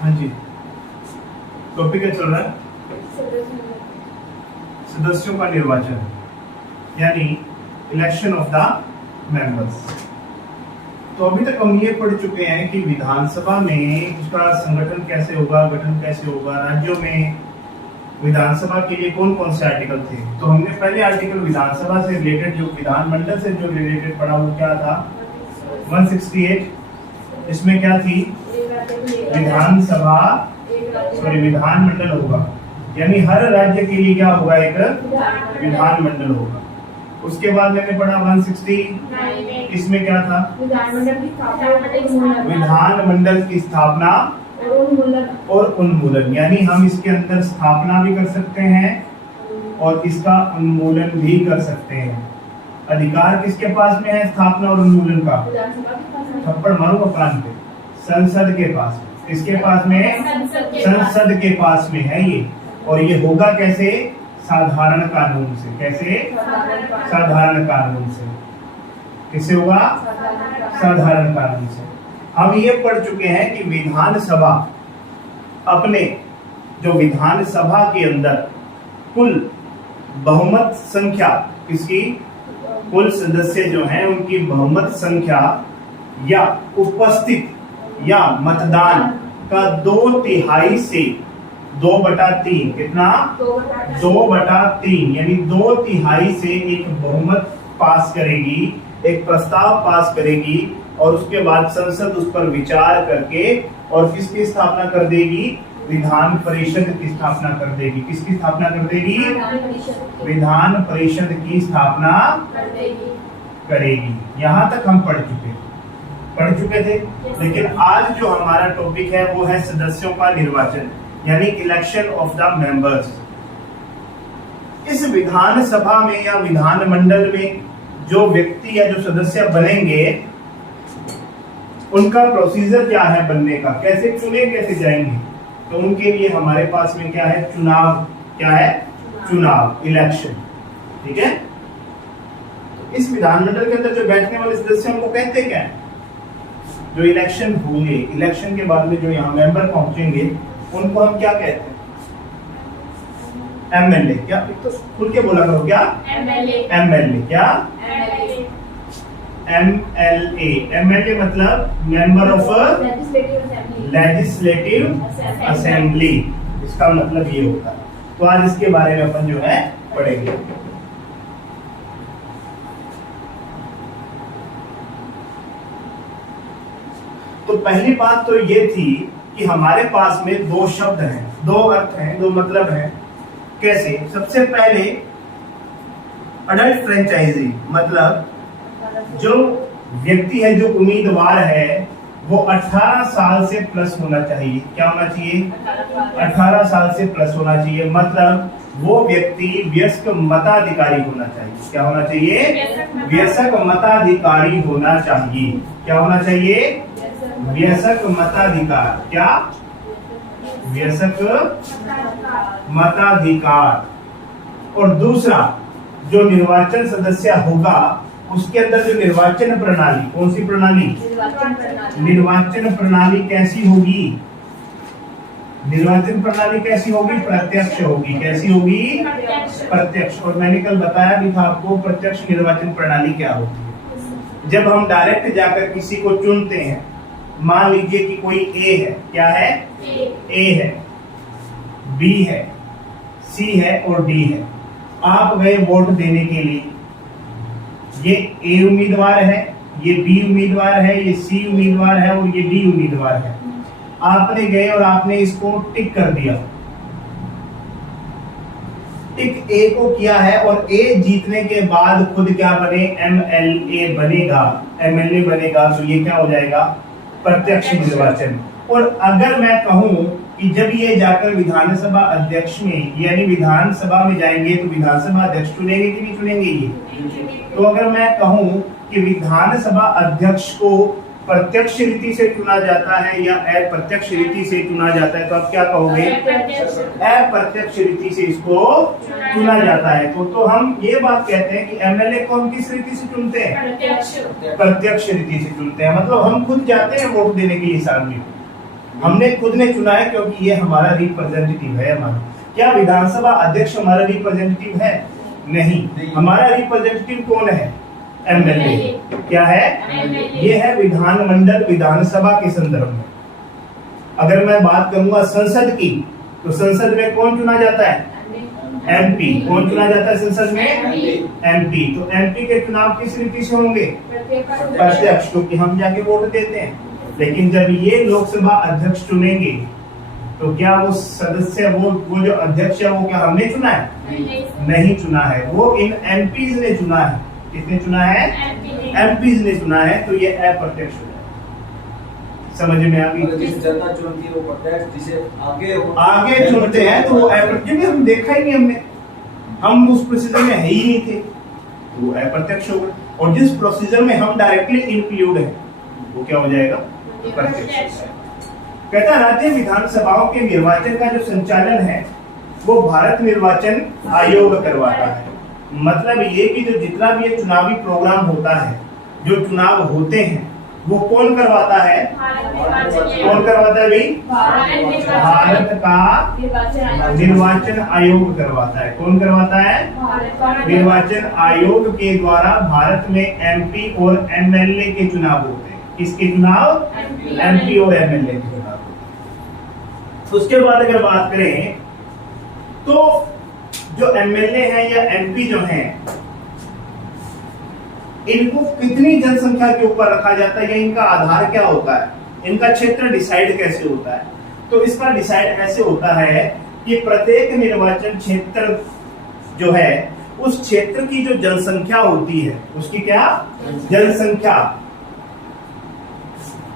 हाँ जी, टॉपिक क्या चल रहा है? सदस्यों का निर्वाचन यानी इलेक्शन ऑफ द मेंबर्स। तो अभी तक हम ये पढ़ चुके हैं कि विधानसभा में उसका संगठन कैसे होगा, गठन कैसे होगा, राज्यों में विधानसभा के लिए कौन कौन से आर्टिकल थे। तो हमने पहले आर्टिकल विधानसभा से रिलेटेड, जो विधानमंडल से जो रिलेटेड पढ़ा, वो क्या था? 168। इसमें क्या थी? विधानसभा विधानमंडल होगा, यानी हर राज्य के लिए क्या होगा? एक विधानमंडल होगा। उसके बाद मैंने पढ़ा 160। इसमें क्या था? विधानमंडल की स्थापना और उन्मूलन, यानी हम इसके अंदर स्थापना भी कर सकते हैं और इसका उन्मूलन भी कर सकते हैं। अधिकार किसके पास में है स्थापना और उन्मूलन का? थप्पड़ मारूंगा कान पे। संसद के पास में। इसके पास में? संसद के पास में है ये। और ये होगा कैसे? साधारण कानून से। कैसे? साधारण कानून से। किससे होगा? साधारण कानून से। हम ये पढ़ चुके हैं कि विधानसभा अपने जो विधानसभा के अंदर कुल बहुमत संख्या, इसकी कुल सदस्य जो हैं उनकी बहुमत संख्या या उपस्थित या मतदान का 2/3 से 2/3, कितना? 2/3, यानी 2/3 से एक बहुमत पास करेगी, एक प्रस्ताव पास करेगी और उसके बाद संसद उस पर विचार करके और किसकी स्थापना कर देगी? विधान परिषद की स्थापना कर देगी। किसकी स्थापना कर देगी? विधान परिषद की स्थापना करेगी। यहाँ तक हम पढ़ चुके थे। लेकिन आज जो हमारा टॉपिक है वो है सदस्यों का निर्वाचन, यानी इलेक्शन ऑफ द मेंबर्स। इस विधानसभा में या विधानमंडल में जो व्यक्ति या जो सदस्य बनेंगे उनका प्रोसीजर क्या है बनने का? कैसे चुने, कैसे जाएंगे? तो उनके लिए हमारे पास में क्या है? चुनाव। क्या है? चुनाव, इलेक्शन। ठीक है। इस विधानमंडल के अंदर जो बैठने वाले सदस्य उनको कहते क्या है? जो इलेक्शन होंगे, इलेक्शन के बाद में जो यहाँ मेंबर पहुंचेंगे उनको हम क्या कहते हैं? एमएलए। क्या? तो खुल के बोला करो। क्या? एमएलए। क्या? एमएलए। एमएलए मतलब मेंबर ऑफ लेजिस्लेटिव असेंबली। इसका मतलब ये होता है। तो आज इसके बारे में अपन जो है पढ़ेंगे। तो पहली बात तो ये थी कि हमारे पास में दो शब्द हैं, दो अर्थ हैं, दो मतलब हैं। कैसे? सबसे पहले अडल्ट फ्रेंचाइजी, मतलब जो व्यक्ति है, जो उम्मीदवार है, वो 18 साल से प्लस होना चाहिए। क्या होना चाहिए? 18 साल से प्लस होना चाहिए। मतलब वो व्यक्ति वयस्क मताधिकारी होना चाहिए। क्या होना चाहिए? वयस्क मताधिकारी होना चाहिए। क्या होना चाहिए? वयस्क मताधिकार। क्या? वयस्क मताधिकार। और दूसरा, जो निर्वाचन सदस्य होगा उसके अंदर जो निर्वाचन प्रणाली, कौन सी प्रणाली? निर्वाचन प्रणाली कैसी होगी? निर्वाचन प्रणाली कैसी होगी? प्रत्यक्ष होगी। कैसी होगी? प्रत्यक्ष। और मैंने कल बताया भी था आपको प्रत्यक्ष निर्वाचन प्रणाली क्या होती है। जब हम डायरेक्ट जाकर किसी को चुनते हैं, मान लीजिए कि कोई ए है। क्या है? ए है, बी है, सी है और डी है। आप गए वोट देने के लिए। ये ए उम्मीदवार है, ये बी उम्मीदवार है, ये सी उम्मीदवार है और ये डी उम्मीदवार है। आपने गए और आपने इसको टिक कर दिया। टिक ए को किया है और ए जीतने के बाद खुद क्या बने? एमएलए बनेगा। एमएलए बनेगा तो ये क्या हो जाएगा? प्रत्यक्ष निर्वाचन। और अगर मैं कहूं कि जब ये जाकर विधानसभा अध्यक्ष में, यानी विधानसभा में जाएंगे तो विधानसभा अध्यक्ष चुनेंगे कि नहीं चुनेंगे ये? तो अगर मैं कहूं कि विधानसभा अध्यक्ष को प्रत्यक्ष रीति से चुना जाता है या अप्रत्यक्ष रीति से चुना जाता है, तो आप क्या कहोगे? अप्रत्यक्ष रीति से इसको चुना जाता है। तो हम ये बात कहते हैं कि एमएलए को हम किस रीति से चुनते हैं? प्रत्यक्ष रीति से चुनते हैं। मतलब हम खुद जाते हैं वोट देने के लिए सामने। हमने खुद ने चुना है क्योंकि ये हमारा रिप्रेजेंटेटिव है। हमारा क्या विधानसभा अध्यक्ष हमारा रिप्रेजेंटेटिव है? नहीं। हमारा रिप्रेजेंटेटिव कौन है? एमएलए। क्या है? ये है विधानमंडल, विधानसभा के संदर्भ में। अगर मैं बात करूंगा संसद की, तो संसद में कौन चुना जाता है? एमपी। कौन चुना जाता है संसद में? एमपी। तो एमपी के चुनाव किस रीति से होंगे? प्रत्यक्ष, क्योंकि हम जाके वोट देते हैं। लेकिन जब ये लोकसभा अध्यक्ष चुनेंगे तो क्या वो सदस्य, वो जो अध्यक्ष है, वो क्या हमने चुना है? नहीं चुना है, वो इन एमपीज ने चुना है। किसने चुना है? एमपीज ने चुना है। तो ये अप्रत्यक्ष हो जाए। समझ में आ गई? जिसे जनता चुनती है वो प्रत्यक्ष, जिसे आगे चुनते हैं तो वो अप्रत्यक्ष। हम देखा ही नहीं, हमने, हम उस प्रोसीजर में है ही नहीं थे, तो वो अप्रत्यक्ष होगा। और जिस प्रोसीजर में हम डायरेक्टली इंक्लूड है वो क्या हो जाएगा? प्रत्यक्ष। कहता राज्य विधानसभाओं के निर्वाचन का जो संचालन है वो भारत निर्वाचन आयोग करवाता है। मतलब ये कि जो जितना भी ये चुनावी प्रोग्राम होता है, जो चुनाव होते हैं, वो कौन करवाता है? कौन करवाता है भाई? भारत का निर्वाचन आयोग करवाता है। कौन करवाता है? निर्वाचन आयोग के द्वारा भारत में एमपी और एमएलए के चुनाव होते हैं। किसके चुनाव? एमपी और एमएलए के चुनाव। उसके बाद अगर बात करें तो जो एमएलए हैं या एमपी जो हैं, इनको कितनी जनसंख्या के ऊपर रखा जाता है या इनका आधार क्या होता है? इनका क्षेत्र डिसाइड कैसे होता है? तो इसका डिसाइड ऐसे होता है कि प्रत्येक निर्वाचन क्षेत्र जो है, उस क्षेत्र की जो जनसंख्या होती है, उसकी क्या जनसंख्या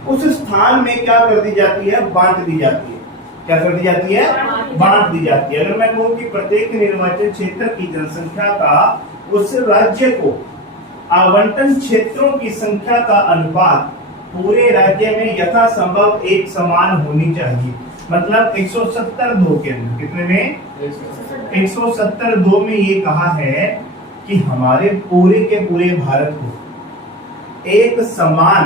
उस स्थान में क्या कर दी जाती है? बांट दी जाती है। क्या कर दी जाती है? बांट दी जाती है। अगर मैं कहूं कि प्रत्येक निर्वाचन क्षेत्र की जनसंख्या का उस राज्य को आवंटन क्षेत्रों की संख्या का अनुपात पूरे राज्य में यथासंभव एक समान होनी चाहिए। मतलब 170(2) के अंदर, कितने में? 170(2) में ये कहा है कि हमारे पूरे के पूरे भारत को एक समान,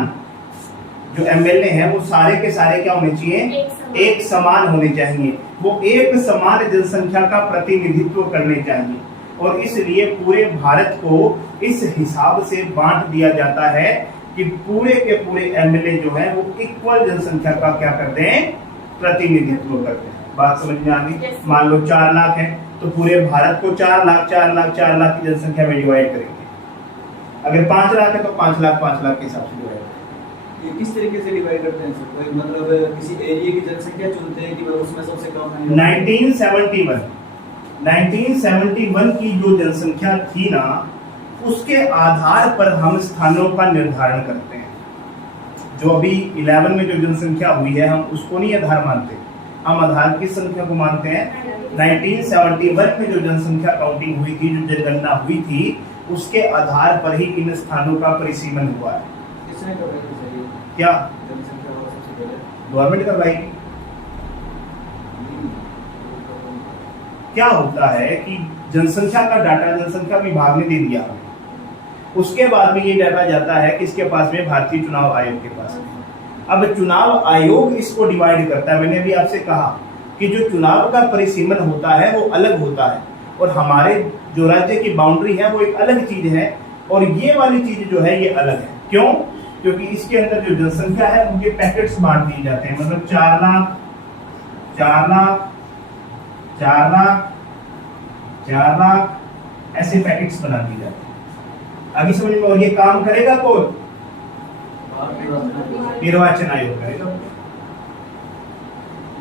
जो एमएलए हैं वो सारे के सारे क्या होने चाहिए? एक समान होने चाहिए। वो एक समान जनसंख्या का प्रतिनिधित्व करने चाहिए। और इसलिए पूरे भारत को इस हिसाब से बांट दिया जाता है कि पूरे के पूरे एमएलए जो है वो इक्वल जनसंख्या का क्या करते हैं? प्रतिनिधित्व करते हैं। बात समझ में आ गई? मान लो 4 लाख है तो पूरे भारत को 4 लाख की जनसंख्या में डिवाइड करेंगे। अगर 5 लाख है तो 5 लाख के हिसाब से डिवाइड। ये किस तरीके से डिवाइड करते हैं सर? कोई मतलब किसी एरिया की जनसंख्या चुनते हैं कि उसमें सबसे कम है? 1971 की जो जनसंख्या थी ना, उसके आधार पर हम स्थानों का निर्धारण करते हैं। जो अभी 11 में जो जनसंख्या हुई है, हम उसको नहीं आधार मानते। हम आधार की संख्या को मानते हैं। 1971 में जो जनसंख्या काउंटिंग हुई थी, जो जनगणना हुई थी, उसके आधार पर ही इन स्थानों का परिसीमन हुआ है। किसने करवाई थी? क्या जनसंख्या वाला सबसे पहले गवर्नमेंट करवाई? क्या होता है कि जनसंख्या का डाटा जनसंख्या विभाग ने दे दिया हमें। उसके बाद में ये डाटा जाता है किसके पास में? भारतीय चुनाव आयोग के पास में। अब चुनाव आयोग इसको डिवाइड करता है। मैंने अभी आपसे कहा कि जो चुनाव का परिसीमन होता है वो अलग होता है, और हमारे जो राज्य की बाउंड्री है वो एक अलग चीज है, और ये वाली चीज जो है ये अलग है। क्यों? क्योंकि इसके अंदर जो जनसंख्या है उनके पैकेट्स बांट दिए जाते हैं। मतलब 4 लाख, 4 लाख, 4 लाख, 4 लाख, ऐसे पैकेट्स बना दिए जाते हैं। आगे समझ में? और ये काम करेगा कौन? निर्वाचन आयोग करेगा।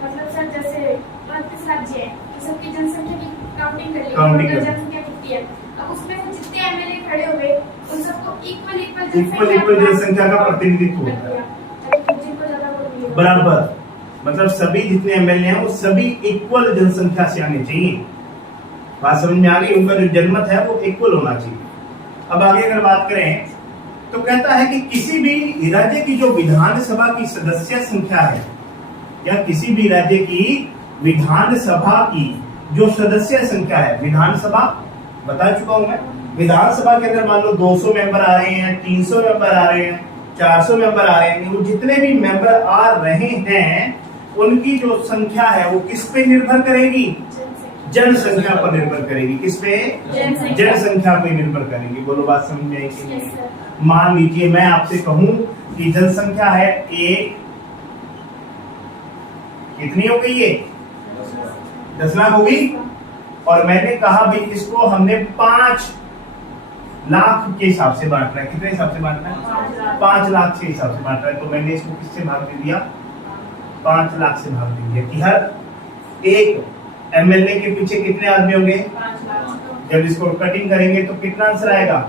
मतलब सर जैसे 32 राज्य है, सबकी जनसंख्या की काउंटिंग कर ली, जनसंख्या कितनी है, अब उसमें से जितने एमएलए खड़े हुए उन सबको इक्वल जनसंख्या का प्रतिनिधित्व होता है बराबर। मतलब सभी जितने एमएलए हैं वो सभी इक्वल जनसंख्या से आने चाहिए। बात समझ में आ गई? उनका जो जनमत है वो इक्वल होना चाहिए। अब आगे अगर बात करें तो कहता है कि किसी भी राज्य की जो विधानसभा की सदस्य संख्या है, या किसी भी राज्य की विधानसभा की जो सदस्य संख्या है, विधानसभा बता चुका हूं मैं, विधानसभा के अंदर मान लो 200 मेंबर आ रहे हैं, 300 मेंबर आ रहे हैं, 400 मेंबर आ रहे हैं, वो जितने भी मेंबर आ रहे हैं उनकी जो संख्या है वो किस पे निर्भर करेगी? जनसंख्या पर निर्भर करेगी। किस पे? जनसंख्या पे निर्भर करेगी। बोलो बात समझ में आई कि नहीं? मान लीजिए मैं आपसे कहूं कि जनसंख्या है 1, कितनी हो गई ये? 10 लाख हो गई। और मैंने कहा भाई इसको हमने 5 लाख के हिसाब से बांटना है। कितने हिसाब से बांटना है? 5 लाख के हिसाब से बांटना है। तो मैंने इसको किससे भाग दे दिया? 5 लाख से भाग दे दिया कि हर एक एमएलए के पीछे कितने आदमी होंगे? 5 लाख। जब इसको कटिंग करेंगे तो कितना आंसर आएगा?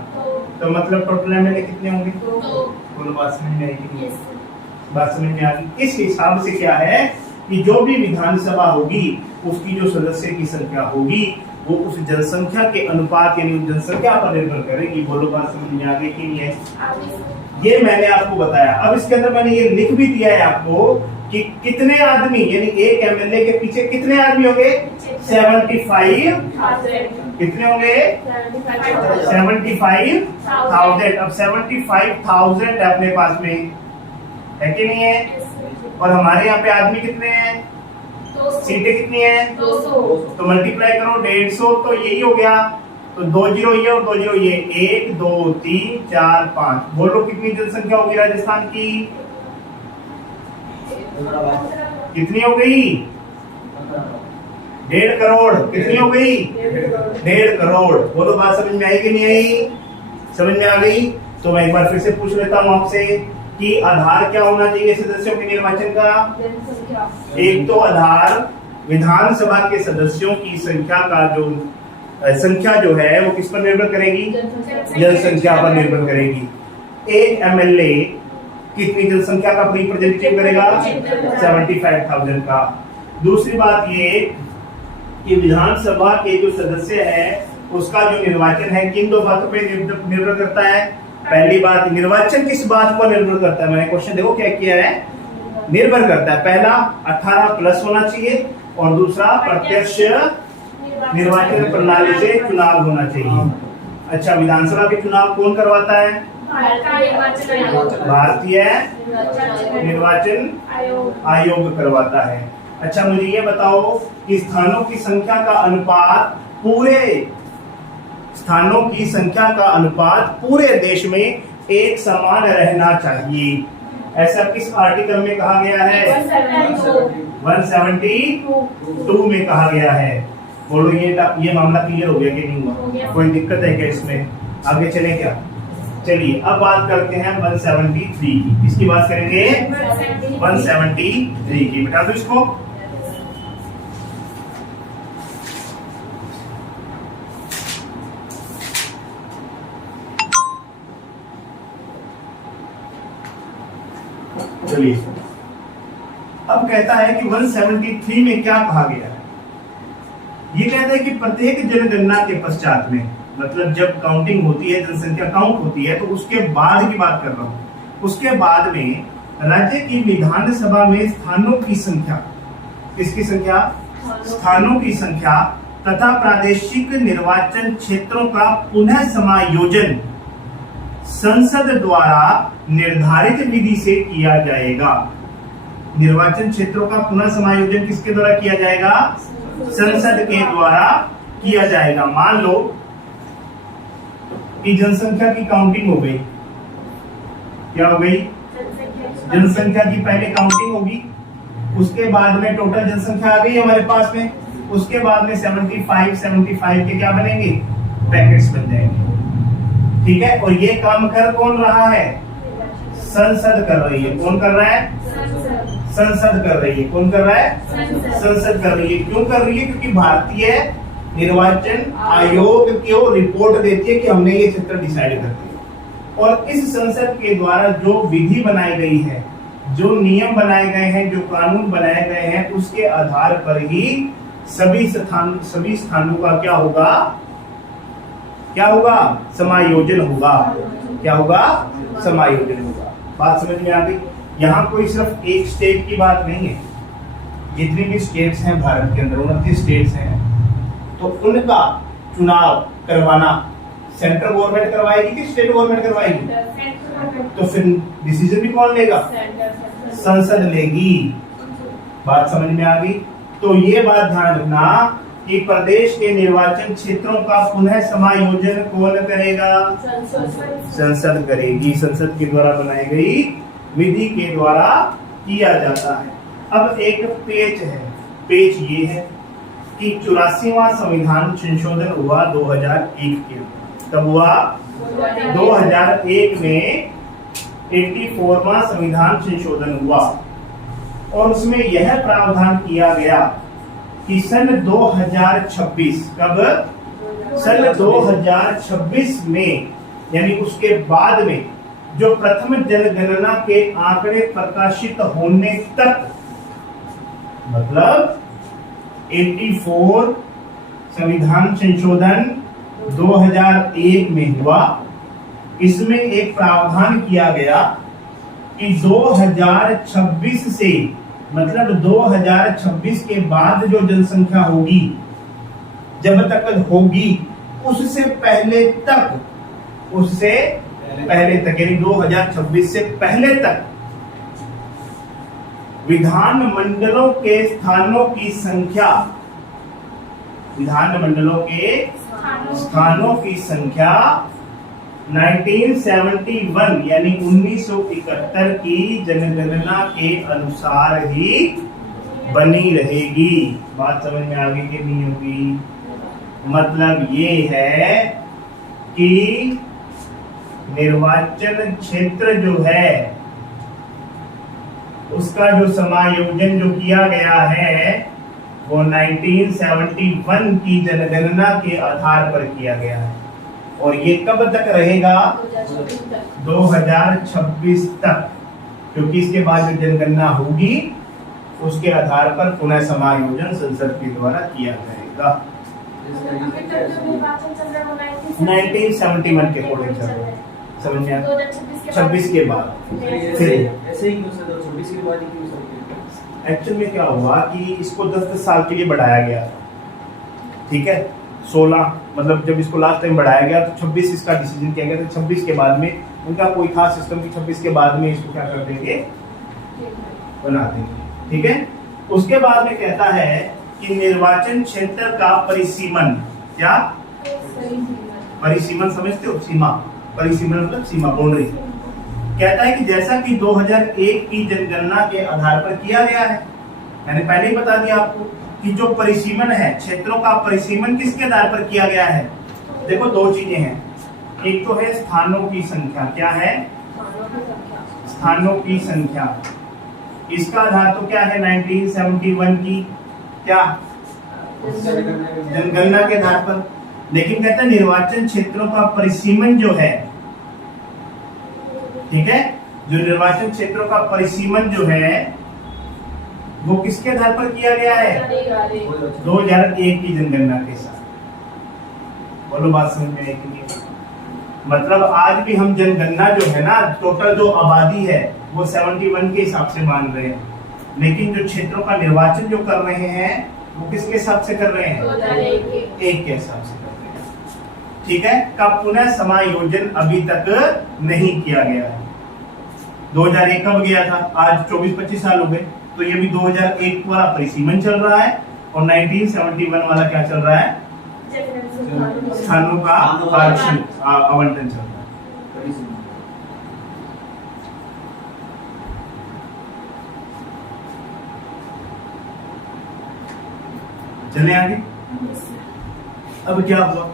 तो मतलब टोटल एमएलए कितने होंगे? 2। बोलो बात समझ में आएगी? बात समझ में आ गई। इस हिसाब से क्या है कि जो भी विधानसभा होगी उसकी जो सदस्य की संख्या होगी वो उस जनसंख्या के अनुपात यानी उस जनसंख्या पर निर्भर करेगी। बोलो बात समझ में आ गई कि नहीं है? ये मैंने आपको बताया। अब इसके अंदर मैंने ये लिख भी दिया है आपको कि कितने आदमी यानी एक एमएलए के पीछे कितने आदमी होंगे? 75। कितने होंगे? 75,000। अब 75,000 है अपने पास में, है कि नहीं है? और हमारे यहाँ पे आदमी कितने हैं? सीटें कितनी है? 200। तो मल्टीप्लाई करो 150, तो यही हो गया। तो 2 जीरो ये और 2 जीरो ये, 1 2 3 4 5। बोलो कितनी जनसंख्या होगी राजस्थान की? कितनी हो गई? 1.5 करोड़। कितनी हो गई? 1.5 करोड़। बोलो बात समझ में आई कि नहीं आई? समझ में आ गई? तो मैं एक बार फिर से पूछ लेता हूँ आपसे कि आधार क्या होना चाहिए सदस्यों के निर्वाचन का? एक तो आधार विधानसभा के सदस्यों की संख्या का संख्या जो है वो किस पर निर्भर करेगी? जनसंख्या पर निर्भर करेगी। एक एमएलए कितनी जनसंख्या का रिप्रेजेंटेटिव करेगा? 75,000 का। दूसरी बात ये कि विधानसभा के जो सदस्य है उसका जो निर्वाचन है किन 2 बातों पर निर्भर करता है? पहली बात, निर्वाचन किस बात पर निर्भर करता है? मैंने क्वेश्चन देखो क्या किया है, निर्भर करता है। पहला 18+ होना चाहिए और दूसरा प्रत्यक्ष निर्वाचन प्रणाली से चुनाव होना चाहिए। अच्छा, विधानसभा के चुनाव कौन करवाता है? भारतीय निर्वाचन आयोग करवाता है। अच्छा, मुझे ये बताओ कि स्थानों की संख्या का अनुपात पूरे देश में एक समान रहना चाहिए। ऐसा किस आर्टिकल में कहा गया है? 172 में कहा गया है। बोलो ये मामला क्लियर हो गया कि नहीं हुआ? कोई दिक्कत है क्या इसमें? आगे चले क्या? चलिए अब बात करते हैं 173 की। किसकी बात करेंगे? 173 की। बता दो इसको। चलिए अब कहता है कि 173 में क्या कहा गया है? ये कहता है कि प्रत्येक जनगणना के पश्चात में, मतलब जब काउंटिंग होती है, जनसंख्या काउंट होती है, तो उसके बाद की बात कर रहा हूं, उसके बाद में राज्य की विधानसभा में स्थानों की संख्या, किसकी संख्या? स्थानों की संख्या तथा प्रादेशिक निर्वाचन क्षेत्रों का पुनः समायोजन संसद द्वारा निर्धारित विधि से किया जाएगा। निर्वाचन क्षेत्रों का पुनः समायोजन किसके द्वारा किया जाएगा? संसद के द्वारा किया जाएगा। मान लो कि जनसंख्या की काउंटिंग हो गई। क्या हो गई? जनसंख्या की पहले काउंटिंग होगी, उसके बाद में टोटल जनसंख्या आ गई हमारे पास में, उसके बाद में 75 के क्या बनेंगे? पैकेट्स बन जाएंगे। ठीक है, और ये काम कर कौन रहा है? संसद कर रही है। कौन कर रहा है? संसद कर रही है। कौन कर रहा है? संसद कर रही है। क्यों कर रही है? क्योंकि भारतीय निर्वाचन आयोग को रिपोर्ट देती है कि हमने ये क्षेत्र डिसाइड कर दिया, और इस संसद के द्वारा जो विधि बनाई गई है, जो नियम बनाए गए हैं, जो कानून बनाए गए हैं, उसके आधार पर ही सभी स्थानों का क्या होगा? समायोजन होगा। क्या होगा? समायोजन होगा। बात समझ में आ गई? यहाँ कोई सिर्फ एक स्टेट की बात नहीं है, जितनी भी स्टेट्स हैं भारत के अंदर, 29 स्टेट्स हैं, तो उनका चुनाव करवाना सेंट्रल गवर्नमेंट करवाएगी कि स्टेट गवर्नमेंट करवाएगी? तो फिर डिसीजन भी कौन लेगा? संसद लेगी। बात समझ में आ गई। तो ये बात ध्यान रखना कि प्रदेश के निर्वाचन क्षेत्रों का पुनः समायोजन कौन करेगा? संसद करेगी। संसद के द्वारा बनाई गई विधि के द्वारा किया जाता है। अब एक पेच है, पेच ये है कि 84वां संविधान संशोधन हुआ 2001 के। तब हुआ 2001 में 84वां संविधान संशोधन हुआ और उसमें यह प्रावधान किया गया कि सन 2026 कब? सन 2026 में, यानी उसके बाद में जो प्रथम जनगणना के आंकड़े प्रकाशित होने तक, मतलब 84 संविधान संशोधन 2001 में हुआ। इसमें एक प्रावधान किया गया कि 2026 से, मतलब 2026 के बाद जो जनसंख्या होगी, जब तक होगी, उससे पहले तक, उससे पहले तक, यानी 2026 से पहले तक विधानमंडलों के स्थानों की संख्या, विधानमंडलों के स्थानों की संख्या 1971 यानी 1971 की जनगणना के अनुसार ही बनी रहेगी। बात समझ में आ गई कि नहीं होगी? मतलब ये है कि निर्वाचन क्षेत्र जो है उसका जो समायोजन जो किया गया है वो 1971 की जनगणना के आधार पर किया गया है। और ये कब तक रहेगा? 2026 तक, क्योंकि इसके बाद जो जनगणना होगी उसके आधार पर पुनः समायोजन संसद के द्वारा किया जाएगा। 1971 के अकॉर्डिंग चल रहा है, समझ में आया? 26 के बाद फिर ऐसे ही क्यों सर? 26 के बाद ही क्यों सर? एक्चुअल में क्या हुआ कि इसको 10 साल के लिए बढ़ाया गया, ठीक है? 16 मतलब जब इसको लास्ट टाइम बढ़ाया गया तो 26 इसका डिसीजन किया गया था। 26 के बाद में उनका कोई खास सिस्टम की 26 के बाद में इसको क्या कर देंगे? बना देंगे, ठीक है? उसके बाद में कहता है कि निर्वाचन क्षेत्र का परिसीमन, क्या परिसीमन समझते हो? सीमा, परिसीमन मतलब सीमा, बाउंड्री। कहता है कि जैसा कि 2001 की जनगणना के आधार पर किया गया है, मैंने पहले ही बता दिया आपको कि जो परिसीमन है, क्षेत्रों का परिसीमन किसके आधार पर किया गया है? देखो दो चीजें हैं, एक तो है स्थानों की संख्या, क्या है? स्थानों की संख्या। इसका आधार तो क्या है? 1971 की क्या जनगणना के आधार पर। लेकिन कहता है निर्वाचन क्षेत्रों का परिसीमन जो है, ठीक है, जो निर्वाचन क्षेत्रों का परिसीमन जो है वो किसके आधार पर किया गया है? 2001 की जनगणना के साथ। बोलो बात समझ में आई कि नहीं? मतलब आज भी हम जनगणना जो है ना, टोटल जो आबादी है वो 71 के हिसाब से मान रहे हैं, लेकिन जो क्षेत्रों का निर्वाचन जो कर रहे हैं वो किसके हिसाब से कर रहे हैं? 2001 के हिसाब से कर रहे हैं, ठीक है? का पुनः समायोजन अभी तक नहीं किया गया है। 2001 कब गया था? आज 24-25 साल हो गए, तो ये भी 2001 वाला परिसीमन चल रहा है और 1971 वाला क्या चल रहा है? स्थानों का आरक्षण, आवंटन चल रहा है। चले आगे। अब क्या हुआ?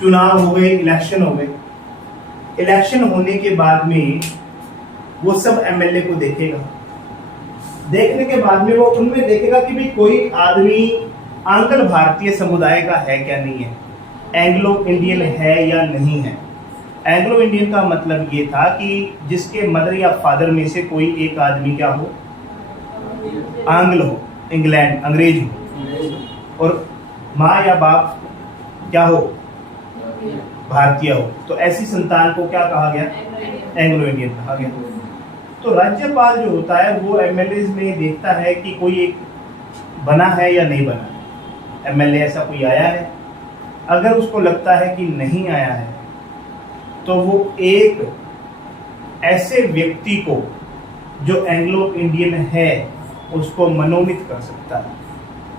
चुनाव हो गए, इलेक्शन हो गए। इलेक्शन होने के बाद में वो सब एमएलए को देखेगा, देखने के बाद में वो उनमें देखेगा कि भाई कोई आदमी आंग्ल भारतीय समुदाय का है क्या, नहीं है, एंग्लो इंडियन है या नहीं है। एंग्लो इंडियन का मतलब ये था कि जिसके मदर या फादर में से कोई एक आदमी क्या हो? आंग्ल हो, इंग्लैंड अंग्रेज हो, और माँ या बाप क्या हो? भारतीय हो। तो ऐसी संतान को क्या कहा गया? एंग्लो इंडियन कहा गया। तो राज्यपाल जो होता है वो एमएलए में देखता है कि कोई एक बना है या नहीं बना, एमएलए ऐसा कोई आया है। अगर उसको लगता है कि नहीं आया है तो वो एक ऐसे व्यक्ति को जो एंग्लो इंडियन है उसको मनोनीत कर सकता है।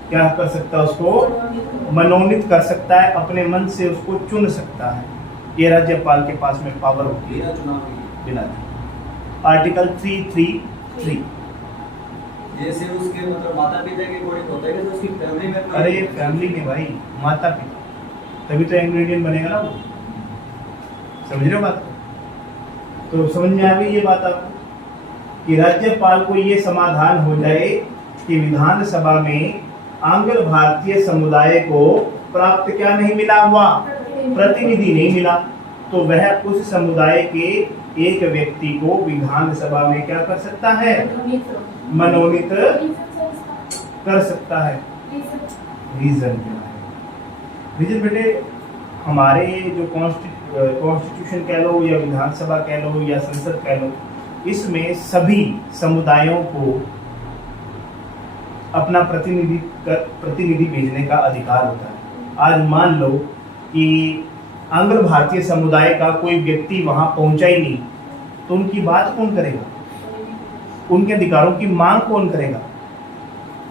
क्या कर सकता है? उसको मनोनीत कर सकता है, अपने मन से उसको चुन सकता है। ये राज्यपाल के पास में पावर होती है बिना चुनाव के। बिना। आर्टिकल 333। जैसे उसके मतलब माता पिता के अकॉर्डिंग होता है कि तो उसकी फैमिली में कोई- अरे फैमिली में भाई, माता पिता, तभी तो इंग्रेडिएंट बनेगा ना वो। समझ रहे हो बात? तो समझ में आ गई ये बात आपको कि राज्यपाल को ये समाधान हो जाए कि विधानसभा में आंग्ल भारतीय समुदाय को प्राप्त क्या नहीं मिला हुआ? प्रतिनिधि नहीं मिला, तो वह उस समुदाय के एक व्यक्ति को विधानसभा में क्या कर सकता है? मनोनीत कर सकता है। रीजन क्या है? रीजन बेटे, हमारे जो कॉन्स्टिट्यूशन कह लो या विधानसभा कह लो या संसद कह लो, इसमें सभी समुदायों को अपना प्रतिनिधि भेजने का अधिकार होता है। आज मान लो कि आंग्ल भारतीय समुदाय का कोई व्यक्ति वहां पहुंचा ही नहीं, तो उनकी बात कौन करेगा? उनके अधिकारों की मांग कौन करेगा?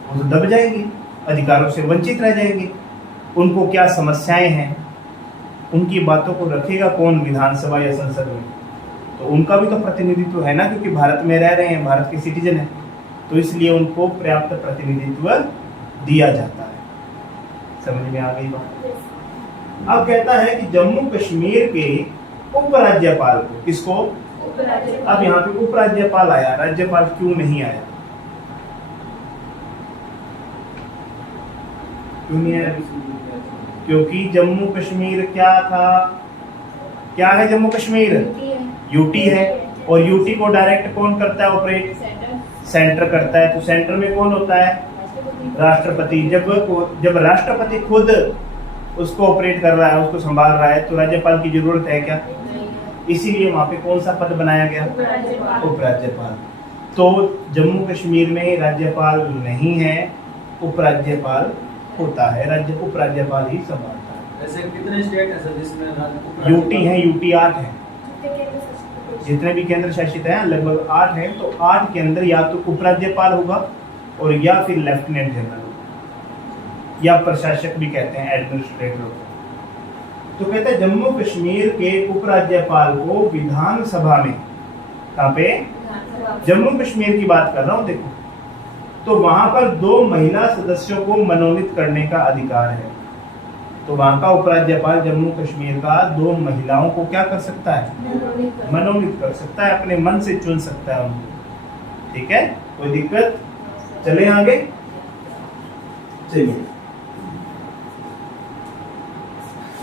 वो तो दब जाएंगे, अधिकारों से वंचित रह जाएंगे। उनको क्या समस्याएं हैं, उनकी बातों को रखेगा कौन विधानसभा या संसद में? तो उनका भी तो प्रतिनिधित्व है ना, क्योंकि भारत में रह रहे हैं, भारत के सिटीजन हैं, तो इसलिए उनको पर्याप्त प्रतिनिधित्व दिया जाता है। समझ में आ गई बात? अब कहता है कि जम्मू कश्मीर के उपराज्यपाल को, किसको? अब यहाँ पे उपराज्यपाल आया, राज्यपाल क्यों नहीं आया? क्यों नहीं आया? क्योंकि जम्मू कश्मीर क्या था? क्या है जम्मू कश्मीर? यूटी है, और यूटी को डायरेक्ट कौन करता है ऑपरेट? सेंटर करता है। तो सेंटर में कौन होता है? राष्ट्रपति। जब राष्ट्रपति खुद उसको ऑपरेट कर रहा है, उसको संभाल रहा है, तो राज्यपाल की जरूरत है क्या? इसीलिए वहां पे कौन सा पद बनाया गया? उपराज्यपाल। तो जम्मू कश्मीर में राज्यपाल नहीं है, उपराज्यपाल होता है। उपराज्यपाल ही संभालता है। ऐसे कितने स्टेट हैं सर जिसमें यूटी है, यूटी 8 है। जितने भी केंद्र शासित हैं लगभग 8 हैं। तो 8 के अंदर या तो उपराज्यपाल होगा और या फिर लेफ्टिनेंट जनरल होगा, या प्रशासक भी कहते हैं, एडमिनिस्ट्रेटर होगा। तो कहते हैं जम्मू कश्मीर के उपराज्यपाल को विधानसभा में, कहाँ पे? जम्मू कश्मीर की बात कर रहा हूँ, देखो, तो वहां पर 2 महिला सदस्यों को मनोनीत करने का अधिकार है। तो वहां का उपराज्यपाल जम्मू कश्मीर का 2 महिलाओं को क्या कर सकता है? मनोनीत कर सकता है, अपने मन से चुन सकता है उनको। ठीक है, कोई दिक्कत? चले आगे, चलिए।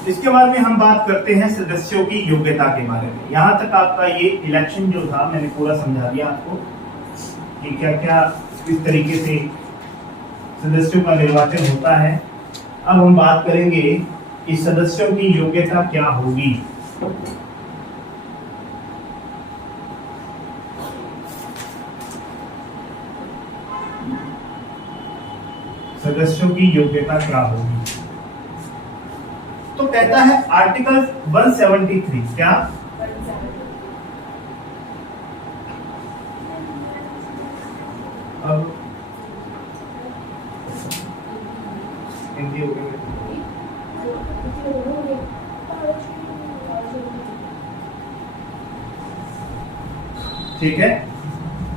इसके बाद में हम बात करते हैं सदस्यों की योग्यता के बारे में। यहां तक आपका ये इलेक्शन जो था मैंने पूरा समझा दिया आपको कि क्या क्या किस तरीके से सदस्यों का निर्वाचन होता है। अब हम बात करेंगे कि सदस्यों की योग्यता क्या होगी। सदस्यों की योग्यता क्या होगी? तो कहता है आर्टिकल 173, क्या? अब हिंदी हो गई, ठीक है।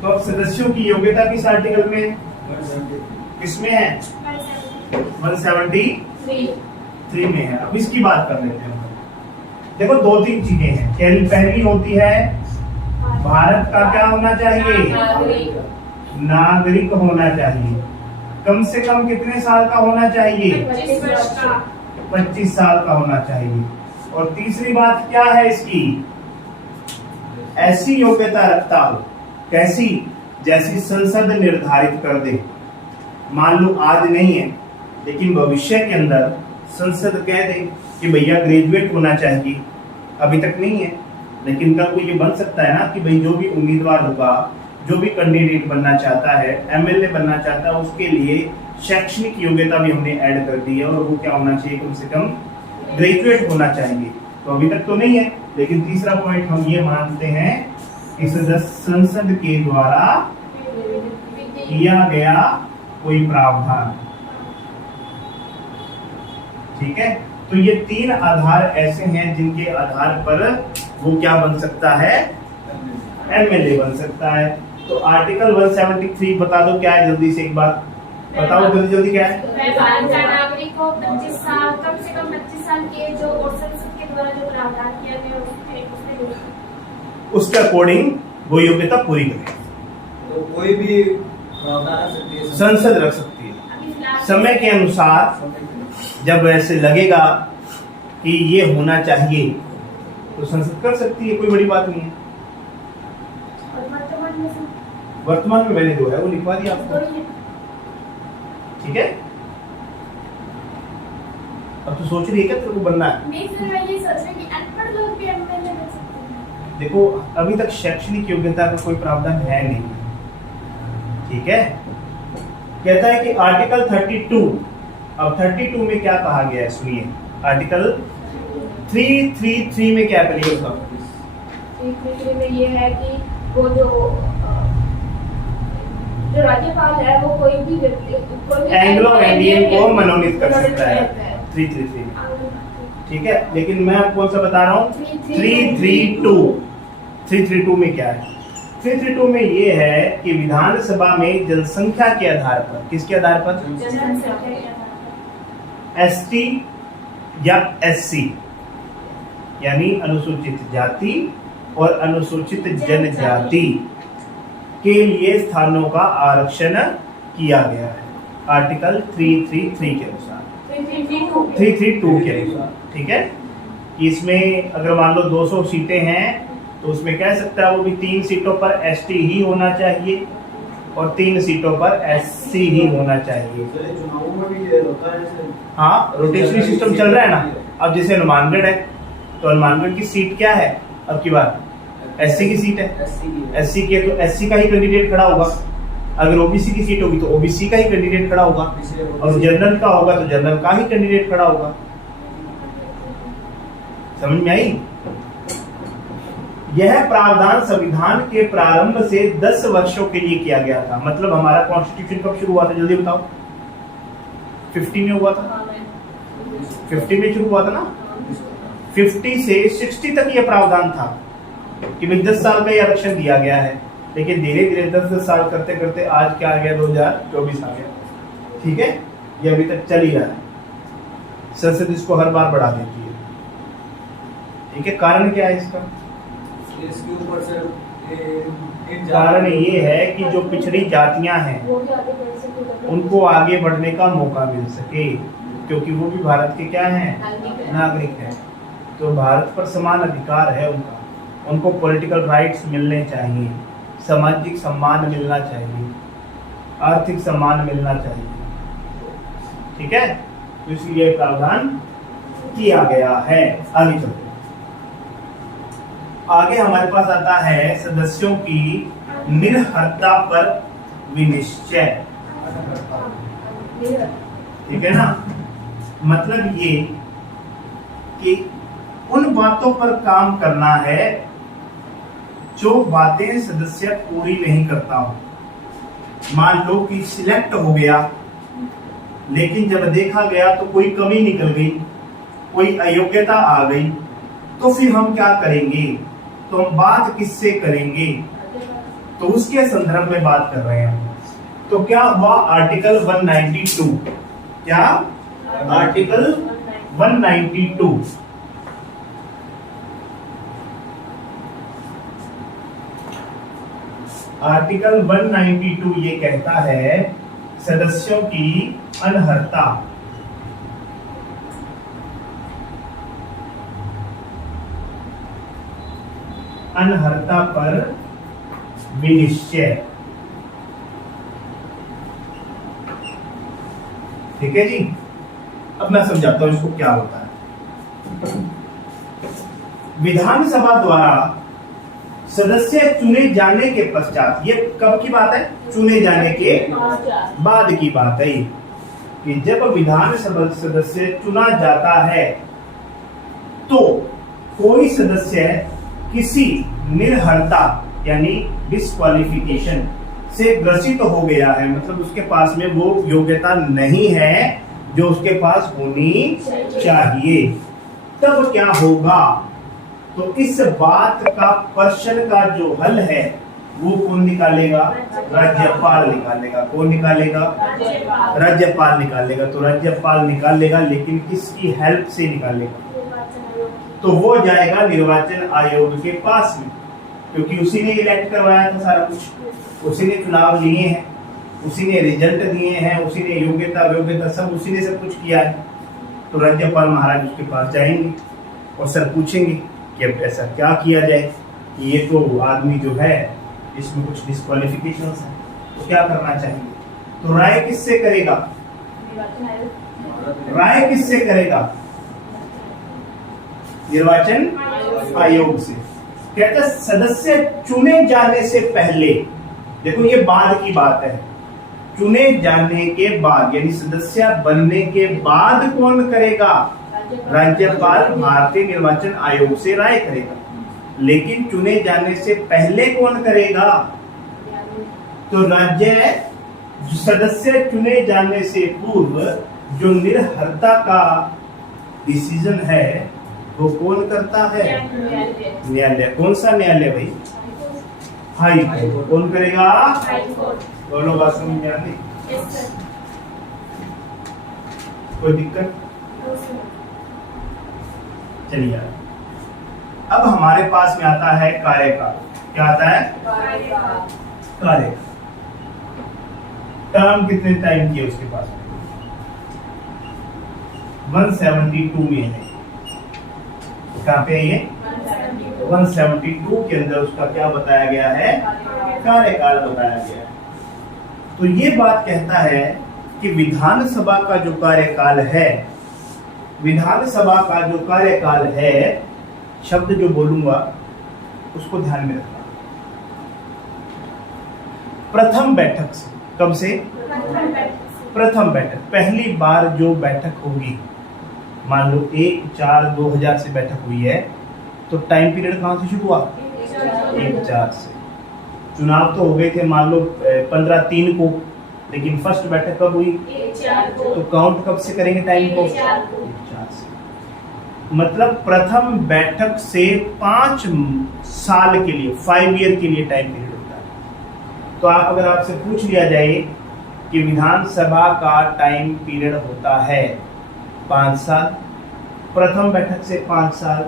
तो अब सदस्यों की योग्यता किस आर्टिकल में, किसमें है? 173 में है। अब इसकी बात कर लेते हैं। देखो 2-3 चीजें हैं। पहली होती है भारत का क्या होना चाहिए? नागरिक होना चाहिए। कम से कम कितने साल का होना चाहिए? 25 साल का होना चाहिए। और तीसरी बात क्या है इसकी? ऐसी योग्यता रखता हो, कैसी? जैसी संसद निर्धारित कर दे। मान लो आज नहीं है, लेकिन भविष्य के अंदर संसद कह दे कि भैया ग्रेजुएट होना चाहिए। अभी तक नहीं है, लेकिन कल को ये बन सकता है ना कि भाई जो भी उम्मीदवार होगा, जो भी कैंडिडेट बनना चाहता है, एमएलए बनना चाहता है, उसके लिए शैक्षणिक योग्यता भी हमने ऐड कर दी है, और वो क्या होना चाहिए? कम से कम ग्रेजुएट होना चाहिए। तो अभी तक तो नहीं है, लेकिन तीसरा पॉइंट हम ये मानते हैं कि संसद के द्वारा किया गया कोई प्रावधान। ठीक है, तो ये 3 आधार ऐसे हैं जिनके आधार पर वो क्या बन सकता है, एमएलए बन सकता है। तो आर्टिकल 173 बता दो क्या है, जल्दी से एक बार बताओ, जल्दी जल्दी क्या है। भारत का नागरिक को 25 साल कम से कम 25 साल के जो और संसद के द्वारा जो प्रावधान किया गया उसके अकॉर्डिंग वो योग्यता पूरी करे। तो कोई भी प्रावधान रख सकती है, संसद रख सकती है अभी फिलहाल समय के अनुसार। जब ऐसे लगेगा कि ये होना चाहिए तो संसद कर सकती है, कोई बड़ी बात नहीं है। और वर्तमान में वर्तमान में मैंने जो है वो लिखवा दिया आपको, तो ही है। ठीक है। अब तो सोच रही है क्या तेरे को बनना है? नहीं सर, मैं ये सोच रही कि अनपढ़ लोग भी एमएलए बन सकते हैं। देखो अभी तक शैक्षणिक योग्यता का कोई प्रावधान है नहीं, ठीक है। कहता है कि आर्टिकल 32, अब 32 में क्या कहा गया है सुनिए। आर्टिकल 333 में क्या करिए उसका, तीसरे में ये है कि वो जो राज्यपाल है वो कोई भी व्यक्ति एंग्लो इंडियन को मनोनीत कर सकता है 333 में, ठीक है। लेकिन मैं कौन सा बता रहा हूँ, 332 में क्या है। 332 में ये है कि विधानसभा में जनसंख्या के आधार पर, किसके आधार पर, एसटी या एससी यानी अनुसूचित जाति और अनुसूचित जनजाति के लिए स्थानों का आरक्षण किया गया है आर्टिकल 333 के अनुसार, 332 के अनुसार, ठीक है। इसमें अगर मान लो 200 सीटें हैं तो उसमें कह सकता है वो भी 3 सीटों पर एसटी ही होना चाहिए और 3 सीटों पर एससी ही होना चाहिए। चुनावों में भी ये होता है ऐसे। हाँ, रोटेशनरी सिस्टम चल रहा है ना। अब जैसे हनुमानगढ़ है तो हनुमानगढ़ की सीट क्या है, अब की बात एससी की सीट है, एससी की है तो एससी का ही कैंडिडेट खड़ा होगा। अगर ओबीसी की सीट होगी तो ओबीसी का ही कैंडिडेट खड़ा होगा, और जनरल का होगा तो जनरल का ही कैंडिडेट खड़ा होगा। समझ में आई? यह प्रावधान संविधान के प्रारंभ से 10 वर्षों के लिए किया गया था। मतलब हमारा कॉन्स्टिट्यूशन कब शुरू हुआ था, जल्दी बताओ। 50 में हुआ था, 50 में शुरू हुआ था ना। 50 से 60 तक यह प्रावधान था कि भाई 10 साल का ये आरक्षण दिया गया है। लेकिन धीरे धीरे 10 साल करते करते आज क्या आ गया, 2024 आ गया, ठीक है। ये अभी तक चल ही रहा है, संसद इसको हर बार बढ़ा देती है, ठीक है। कारण क्या है इसका? इसके ऊपर से कारण ये है कि जो पिछड़ी जातियां हैं उनको आगे बढ़ने का मौका मिल सके, क्योंकि वो भी भारत के क्या हैं, नागरिक हैं। तो भारत पर समान अधिकार है उनका, उनको पॉलिटिकल राइट्स मिलने चाहिए, सामाजिक सम्मान मिलना चाहिए, आर्थिक सम्मान मिलना चाहिए, ठीक है। तो इसलिए प्रावधान किया गया है। आगे चलते, आगे हमारे पास आता है सदस्यों की निर्हरता पर विनिश्चय, ठीक है ना। मतलब ये कि उन बातों पर काम करना है जो बातें सदस्य पूरी नहीं करता हो। मान लो कि सिलेक्ट हो गया, लेकिन जब देखा गया तो कोई कमी निकल गई, कोई अयोग्यता आ गई, तो फिर हम क्या करेंगे, तो हम बात किससे करेंगे, तो उसके संदर्भ में बात कर रहे हैं। तो क्या हुआ, आर्टिकल 192, क्या आर्टिकल 192 आर्टिकल 192 ये कहता है सदस्यों की अनर्हता, अनर्हता पर विनिश्चय, ठीक है जी। अब मैं समझाता हूं इसको क्या होता है। विधानसभा द्वारा सदस्य चुने जाने के पश्चात, ये कब की बात है, चुने जाने के बाद की बात है कि जब विधानसभा सदस्य चुना जाता है तो कोई सदस्य किसी निर्हरता यानी डिस्क्वालिफिकेशन से ग्रसित हो गया है, मतलब उसके पास में वो योग्यता नहीं है जो उसके पास होनी चाहिए, तब क्या होगा? तो इस बात का प्रश्न का जो हल है वो कौन निकालेगा? राज्यपाल निकालेगा। कौन निकालेगा? राज्यपाल निकालेगा। तो राज्यपाल निकालेगा, लेकिन किसकी हेल्प से निकालेगा? तो वो जाएगा निर्वाचन आयोग के पास में, क्योंकि उसी ने इलेक्ट करवाया था सारा कुछ, उसी ने चुनाव लिए हैं, उसी ने रिजल्ट दिए हैं, उसी ने योग्यता सब उसी ने सब कुछ किया है। तो राज्यपाल महाराज उसके पास जाएंगे और सर पूछेंगे कि अब ऐसा क्या किया जाए कि ये तो आदमी जो है इसमें कुछ डिस्क्वालिफिकेशंस है, तो क्या करना चाहिए? तो राय किससे करेगा? राय किससे करेगा? निर्वाचन आयोग से। कहते सदस्य चुने जाने से पहले, देखो ये बाद की बात है, चुने जाने के बाद यानी सदस्य बनने के बाद कौन करेगा? राज्यपाल भारतीय निर्वाचन आयोग से राय करेगा। लेकिन चुने जाने से पहले कौन करेगा? तो राज्य सदस्य चुने जाने से पूर्व जो निर्हरता का डिसीजन है वो कौन करता है? न्यायालय। कौन सा न्यायालय भाई? High court. कौन करेगा? दोनों बात समझ में आती? कोई दिक्कत? चलिए अब हमारे पास में आता है कार्यकाल। क्या आता है? कार्यकाल। टर्म कितने टाइम की है उसके पास? 172 में है। कहाँ पे है ये? 172 के अंदर उसका क्या बताया गया है? कार्यकाल बताया गया है। तो ये बात कहता है कि विधानसभा का जो कार्यकाल है, विधानसभा का जो कार्यकाल है, शब्द जो बोलूंगा उसको ध्यान में रखना। प्रथम बैठक से, कब से? प्रथम बैठक, पहली बार जो बैठक होगी, मान लो 1/4/2000 से बैठक हुई है, तो टाइम पीरियड कहां से शुरू हुआ? 1/4 से। चुनाव तो हो गए थे मान लो 15/3 को, लेकिन फर्स्ट बैठक कब हुई? 1/4 को। तो काउंट कब से करेंगे टाइम को? 1/4 से। मतलब प्रथम बैठक से 5 साल के लिए, 5 ईयर के लिए टाइम पीरियड होता है। तो आप अगर आपसे पूछ लिया जाए कि विधानसभा का टाइम पीरियड होता है 5 साल, प्रथम बैठक से 5 साल,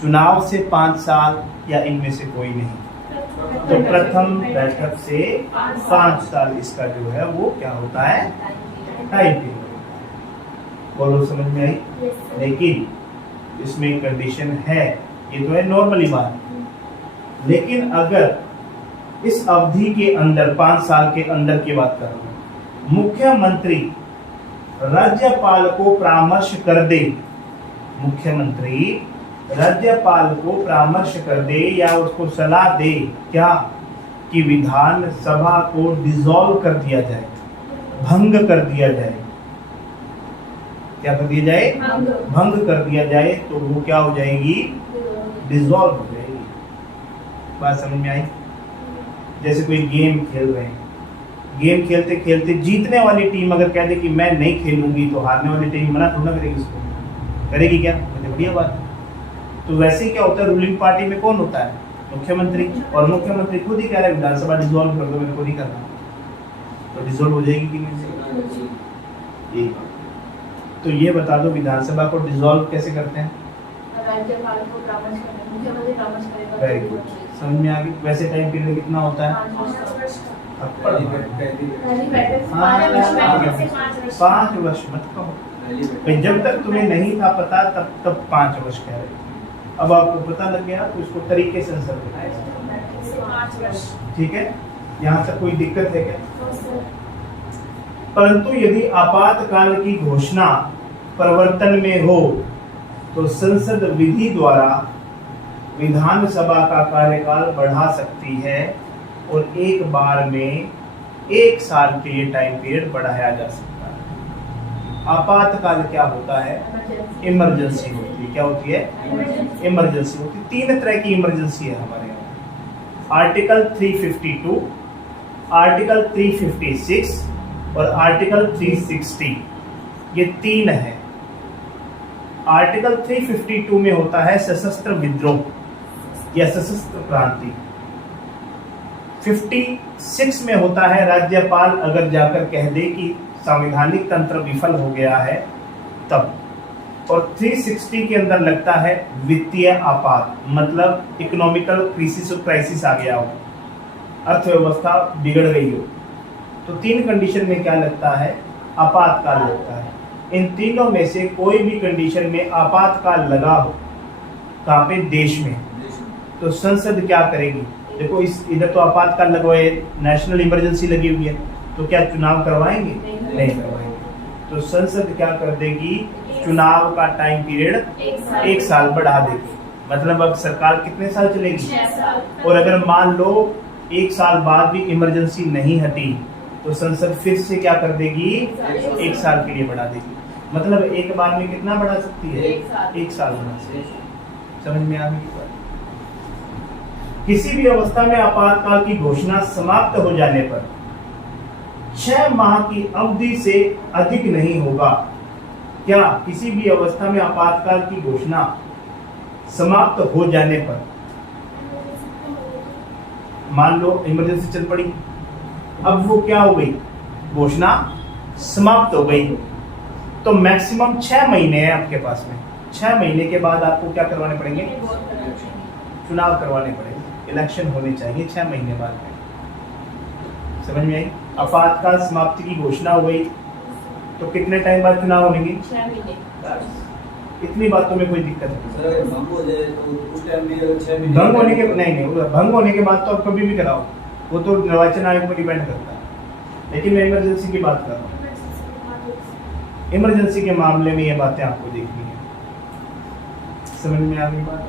चुनाव से 5 साल, या इनमें से कोई नहीं, तो प्रथम बैठक से 5 साल इसका जो है वो क्या होता है? Time period. बोलो समझ में आई? लेकिन इसमें एक कंडीशन है, ये तो है नॉर्मली बात, लेकिन अगर इस अवधि के अंदर 5 साल के अंदर की बात कर रहा हूं, मुख्यमंत्री राज्यपाल को परामर्श कर दे, मुख्यमंत्री राज्यपाल को परामर्श कर दे या उसको सलाह दे, क्या कि विधानसभा को डिसॉल्व कर दिया जाए, भंग कर दिया जाए, क्या कर दिया जाए? भंग कर दिया जाए, तो वो क्या हो जाएगी? डिसॉल्व हो जाएगी। बात समझ में आई? जैसे कोई गेम खेल रहे हैं, गेम खेलते खेलते जीतने वाली टीम अगर कह दे कि मैं नहीं खेलूंगी, तो हारने वाली टीम मना थोड़ा करेगी उसको, करेगी क्या? बढ़िया बात। तो वैसे क्या होता है, रूलिंग पार्टी में कौन होता है? मुख्यमंत्री, और मुख्यमंत्री खुद ही कह रहा है विधानसभा डिसॉल्व कर दो, मेरे को नहीं करना, तो डिसॉल्व हो जाएगी कि नहीं? तो ये बता दो विधानसभा को डिसॉल्व कैसे करते हैं? राज्यपाल को परामर्श करना, मुख्यमंत्री परामर्श करेगा। वेरी गुड, समझ में आ गई। वैसे टाइम पीरियड कितना होता है? 5 वर्ष मत कहो, जब तक तुम्हें नहीं था पता तब 5 वर्ष कह रहे। अब आपको पता लग गया तो इसको तरीके से आंसर देना, ठीक है? यहाँ तक कोई दिक्कत है क्या? परंतु यदि आपातकाल की घोषणा प्रवर्तन में हो तो संसद विधि द्वारा विधानसभा का कार्यकाल बढ़ा सकती है और एक बार में 1 साल के लिए टाइम पीरियड बढ़ाया जा सकता है। आपातकाल क्या होता है? इमरजेंसी होती है। क्या होती है? इमरजेंसी होती है। 3 तरह की इमरजेंसी है हमारे यहाँ। आर्टिकल 352, आर्टिकल 356 और आर्टिकल 360, ये 3 है। आर्टिकल 352 में होता है सशस्त्र विद्रोह या सशस्त्र क्रांति। 56 में होता है राज्यपाल अगर जाकर कह दे कि संवैधानिक तंत्र विफल हो गया है तब। और 360 के अंदर लगता है वित्तीय आपात, मतलब इकोनॉमिकल क्राइसिस आ गया हो, अर्थव्यवस्था बिगड़ गई हो। तो 3 कंडीशन में क्या लगता है? आपातकाल लगता है। इन तीनों में से कोई भी कंडीशन में आपातकाल लगा हो, कहाँ पे? देश में, तो संसद क्या करेगी? देखो इस इधर तो आपातकाल लगवाए, नेशनल इमरजेंसी लगी हुई है, तो क्या चुनाव करवाएंगे? नहीं करवाएंगे। तो संसद क्या कर देगी? चुनाव का टाइम पीरियड 1 साल बढ़ा देगी। मतलब अब सरकार कितने साल चलेगी? 6 साल। और अगर मान लो 1 साल बाद भी इमरजेंसी नहीं हटी तो संसद फिर से क्या कर देगी? 1 साल के लिए बढ़ा देगी। मतलब एक बार में कितना बढ़ा सकती है? 1 साल बढ़ा सकती है। समझ में आ गई बात? किसी भी अवस्था में आपातकाल की घोषणा समाप्त हो जाने पर 6 माह की अवधि से अधिक नहीं होगा। क्या किसी भी अवस्था में आपातकाल की घोषणा समाप्त हो जाने पर, मान लो इमरजेंसी चल पड़ी, अब वो क्या हो गई? घोषणा समाप्त हो गई, तो मैक्सिमम 6 महीने है आपके पास में। 6 महीने के बाद आपको क्या करवाने पड़ेंगे? चुनाव करवाने पड़ेंगे, इलेक्शन होने चाहिए 6 महीने बाद में। समझ में आई? आपातकाल समाप्ति की घोषणा हो गई तो कितने टाइम बाद चुनाव होंगे? 6 महीने। इतनी बातों में कोई दिक्कत नहीं। सर अगर भंग हो जाए तो उस टाइम में 6 महीने भंग होने के नहीं, भंग होने के बाद तो आप कभी भी कराओ, वो तो निर्वाचन आयोग पर डिपेंड करता है। लेकिन मैं इमरजेंसी की बात कर रहा हूँ। इमरजेंसी के मामले में ये बातें आपको देखनी है। समझ में आ गई बात?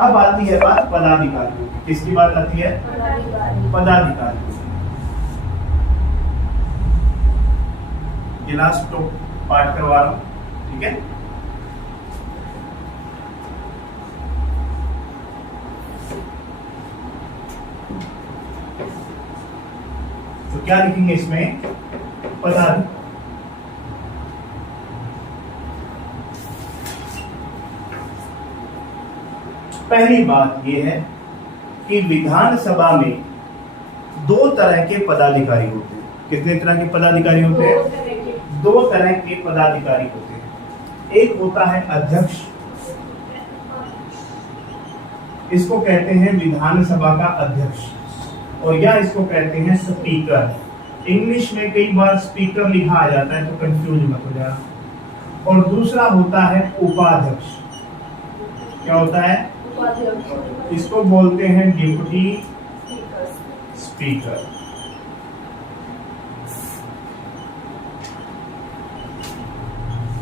अब आती है बात पदाधिकारियों की। किसकी बात आती है? पदाधिकारियों। ये लास्ट तो पाठ करवा रहा हूँ, ठीक है? तो क्या लिखेंगे इसमें? पदाधिकारी। पहली बात यह है कि विधानसभा में 2 तरह के पदाधिकारी होते हैं। कितने तरह के पदाधिकारी होते हैं? 2 तरह के पदाधिकारी होते हैं। एक होता है अध्यक्ष, इसको कहते हैं विधानसभा का अध्यक्ष, और या इसको कहते हैं स्पीकर। इंग्लिश में कई बार स्पीकर लिखा आ जाता है तो कंफ्यूज मत हो जाना। और दूसरा होता है उपाध्यक्ष। क्या होता है? इसको बोलते हैं डिप्टी स्पीकर।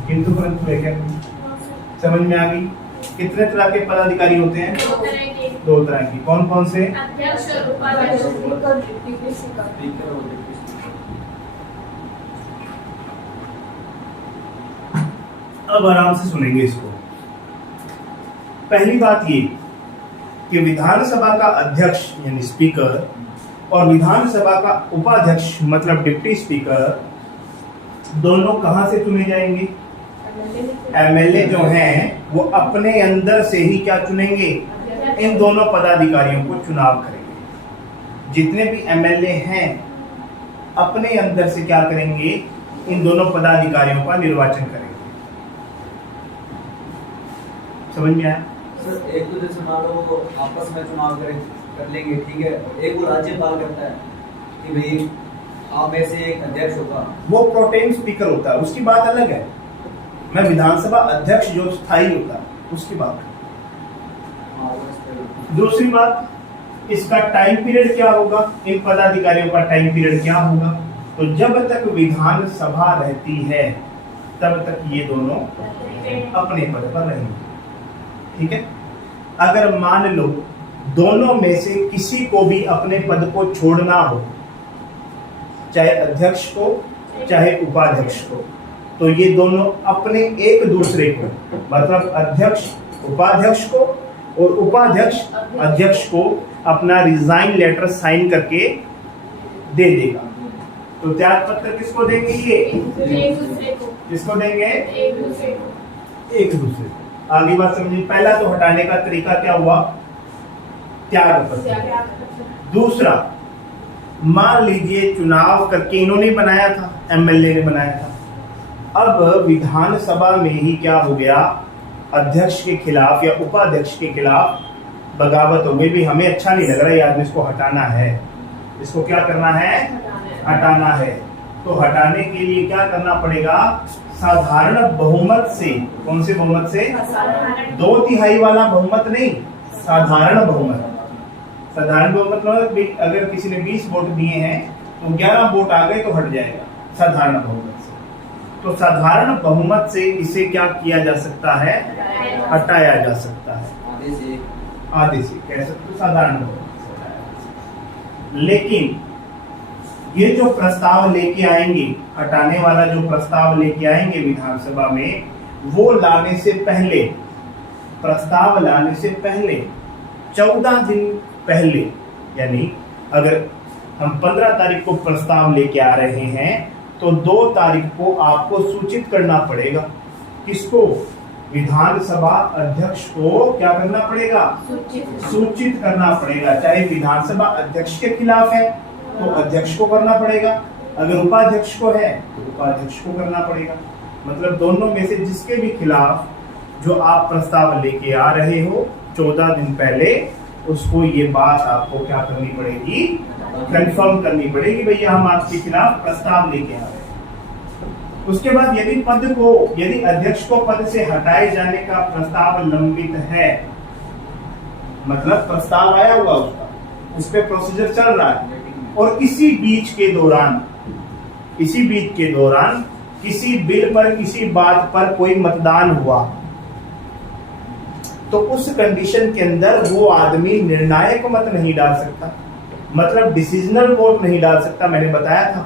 किंतु परंतु क्या समझ में आ गई? कितने तरह के पदाधिकारी होते हैं? 2 तरह की। कौन कौन से? अध्यक्ष और उपाध्यक्ष। स्पीकर और डिप्टी स्पीकर। अब आराम से सुनेंगे इसको। पहली बात ये कि विधानसभा का अध्यक्ष यानी स्पीकर और विधानसभा का उपाध्यक्ष मतलब डिप्टी स्पीकर दोनों कहां से चुने जाएंगे? एमएलए जो हैं वो अपने अंदर से ही क्या चुनेंगे? इन दोनों पदाधिकारियों को चुनाव करेंगे। जितने भी एमएलए हैं अपने अंदर से क्या करेंगे? इन दोनों पदाधिकारियों का निर्वाचन करेंगे। समझ में आया? सर एक तो जैसे मान लो आपस में चुनाव कर लेंगे, ठीक है, एक वो राज्यपाल करता है कि भाई आप में से एक अध्यक्ष होगा, वो प्रोटेम स्पीकर होता है, उसकी बात अलग है। मैं विधानसभा अध्यक्ष जो स्थायी होता है उसकी बात। दूसरी बात, इसका टाइम पीरियड क्या होगा? इन पदाधिकारियों का टाइम पीरियड क्या होगा? तो जब तक विधानसभा रहती है तब तक ये दोनों अपने पद पर रहेंगे, ठीक है? अगर मान लो दोनों में से किसी को भी अपने पद को छोड़ना हो, चाहे अध्यक्ष को चाहे उपाध्यक्ष को, तो ये दोनों अपने एक दूसरे को मतलब अध्यक्ष उपाध्यक्ष को और उपाध्यक्ष अध्यक्ष को अपना रिजाइन लेटर साइन करके दे देगा। तो त्याग पत्र किसको देंगे? ये एक दूसरे को, किसको देंगे? एक दूसरे को। एक दूसरे को। आगे बात समझिए। पहला तो हटाने का तरीका क्या हुआ? त्याग पत्र। दूसरा, मान लीजिए चुनाव करके इन्होंने बनाया था, एमएलए ने बनाया था, अब विधानसभा में ही क्या हो गया, अध्यक्ष के खिलाफ या उपाध्यक्ष के खिलाफ बगावत हो गई, भी हमें अच्छा नहीं लग रहा है, आदमी इसको हटाना है, इसको क्या करना है? हटाना है। तो हटाने के लिए क्या करना पड़ेगा? साधारण बहुमत से। कौन से बहुमत से? 2/3 वाला बहुमत नहीं, साधारण बहुमत। साधारण बहुमत मतलब अगर किसी ने 20 वोट दिए हैं तो 11 वोट आ गए तो हट जाएगा, साधारण बहुमत से। तो साधारण बहुमत से इसे क्या किया जा सकता है? हटाया जा सकता है। आधे से कह सकते हो, साधारण बहुमत से हटाया जा सकता है। लेकिन ये जो प्रस्ताव लेके आएंगे, हटाने वाला जो प्रस्ताव लेके आएंगे विधानसभा में, वो लाने से पहले, प्रस्ताव लाने से पहले 14 दिन पहले, यानी अगर हम 15 तारीख को प्रस्ताव लेके आ रहे हैं तो 2 तारीख को आपको सूचित करना पड़ेगा। किसको? विधानसभा अध्यक्ष को क्या करना पड़ेगा? सूचित करना पड़ेगा। चाहे विधानसभा अध्यक्ष के खिलाफ है तो अध्यक्ष को करना पड़ेगा, अगर उपाध्यक्ष को है तो उपाध्यक्ष को करना पड़ेगा। मतलब दोनों में से जिसके भी खिलाफ जो आप प्रस्ताव लेके आ रहे हो 14 दिन पहले, उसको ये बात आपको क्या करनी पड़ेगी? कंफर्म करनी पड़ेगी, भैया हम आपके खिलाफ प्रस्ताव लेके आ रहे हैं। उसके बाद यदि अध्यक्ष को पद से हटाए जाने का प्रस्ताव लंबित है, मतलब प्रस्ताव आया हुआ उसका, उस पर प्रोसीजर चल रहा है, और इसी बीच के दौरान किसी बिल पर, किसी बात पर कोई मतदान हुआ, तो उस कंडीशन के अंदर वो आदमी निर्णायक मत नहीं डाल सकता, मतलब डिसीजनल वोट नहीं डाल सकता। मैंने बताया था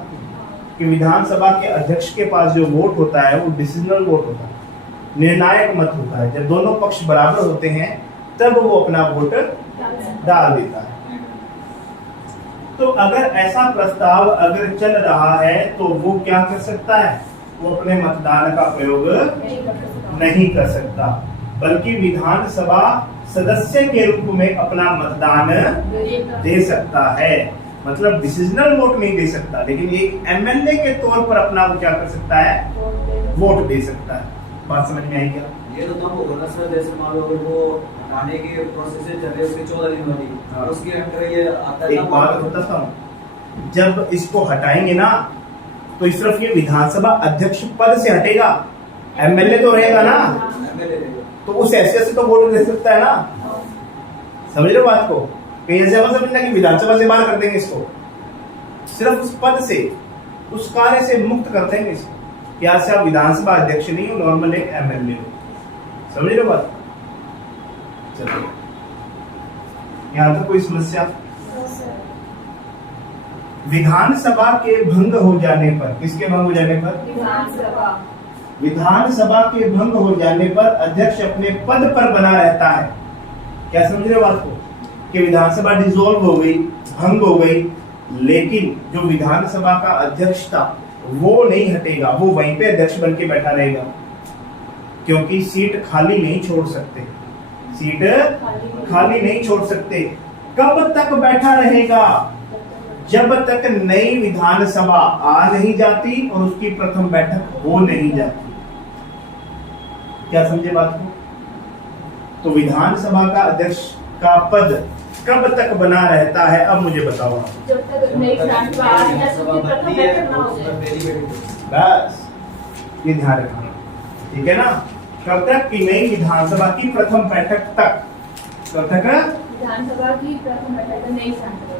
कि विधानसभा के अध्यक्ष के पास जो वोट होता है वो डिसीजनल वोट होता है, निर्णायक मत होता है। जब दोनों पक्ष बराबर होते हैं तब वो अपना वोट डाल देता है। तो अगर ऐसा प्रस्ताव अगर चल रहा है तो वो क्या कर सकता है? वो अपने मतदान का प्रयोग नहीं कर सकता, बल्कि विधानसभा सदस्य के रूप में अपना मतदान दे सकता है। मतलब डिसीजनल वोट नहीं दे सकता, लेकिन एक एमएलए के तौर पर अपना वो क्या कर सकता है? वोट दे सकता है। बात समझ में आई क्या? ये तो तुमको बोला सर, जैसे मान लो वो हटाने के प्रोसेस चल रहे उसके 14 दिन वाली, हाँ। उसके अंदर ये आता है। एक बात बताता हूँ, जब इसको हटाएंगे ना तो इस तरफ ये विधानसभा अध्यक्ष पद से हटेगा, एमएलए तो रहेगा ना, तो उस हैसियत से तो वोट दे सकता है ना। समझ रहे हो बात को? कहीं ऐसे मत समझना कि विधानसभा से बाहर कर देंगे इसको, सिर्फ उस पद से, उस कार्य से मुक्त कर देंगे इसको। क्या से आप विधानसभा अध्यक्ष नहीं हो, नॉर्मल एक एमएलए हो। समझ रहे हो बात? चलो, यहां तक कोई समस्या? विधानसभा के भंग हो जाने पर, किसके भंग हो जाने पर? विधानसभा के भंग हो जाने पर अध्यक्ष अपने पद पर बना रहता है। क्या समझ रहे हो बात को? कि विधानसभा डिसॉल्व हो गई, भंग हो गई, लेकिन जो विधानसभा का अध्यक्ष था वो नहीं हटेगा, वो वहीं पे अध्यक्ष बन के बैठा रहेगा, क्योंकि सीट खाली नहीं छोड़ सकते, सीट खाली नहीं छोड़ सकते। कब तक बैठा रहेगा? जब तक नई विधानसभा आ नहीं जाती और उसकी प्रथम बैठक हो नहीं जाती। क्या समझे बात को? तो विधानसभा का अध्यक्ष का पद कब तक बना रहता है? अब मुझे बताओ। जब तक नई विधानसभा आ रही है तो प्रथम बैठक ना हो जाए। बस ये ध्यान रखना, ठीक है ना? कब तक की नई विधानसभा की प्रथम बैठक तक। कब तक? विधानसभा की प्रथम बैठक,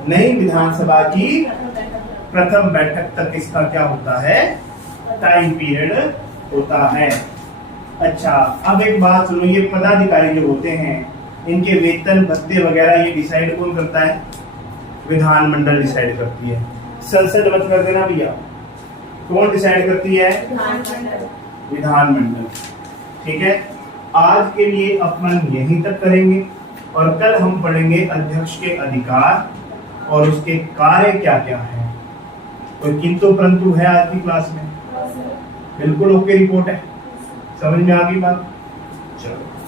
नई विधानसभा की प्रथम बैठक तक इसका क्या होता है? टाइम पीरियड होता है। अच्छा, अब एक बात सुनो, ये पदाधिकारी जो होते हैं इनके वेतन भत्ते वगैरह ये डिसाइड कौन करता है? विधानमंडल डिसाइड करती है। संसद मत कर देना भैया, कौन डिसाइड करती है? विधानमंडल। ठीक है, आज के लिए अपन यहीं तक करेंगे। और कल हम पढ़ेंगे अध्यक्ष के अधिकार और उसके कार्य क्या क्या है। कोई किंतु परंतु है आज की क्लास में? बिल्कुल ओके रिपोर्ट है, समझ में आ गई बात? चलो।